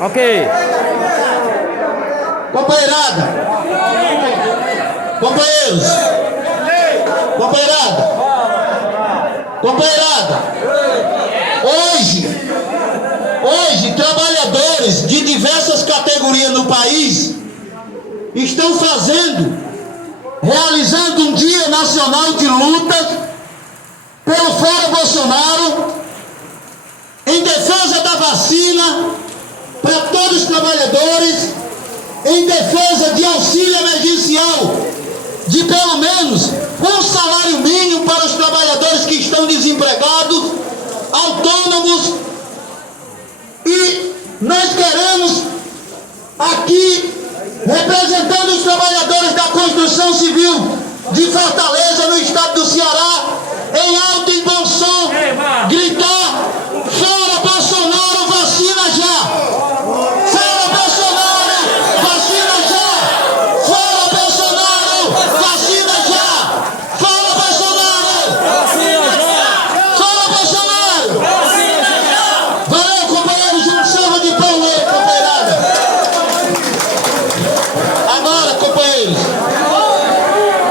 Ok. Companheirada, companheiros, companheirada, hoje trabalhadores de diversas categorias no país estão realizando um dia nacional de luta pelo Fora Bolsonaro, em defesa da vacina para todos os trabalhadores, em defesa de auxílio emergencial de pelo menos um salário mínimo para os trabalhadores que estão desempregados, autônomos. E nós queremos aqui, representando os trabalhadores da construção civil de Fortaleza, no estado do Ceará, em alto e bom som, gritar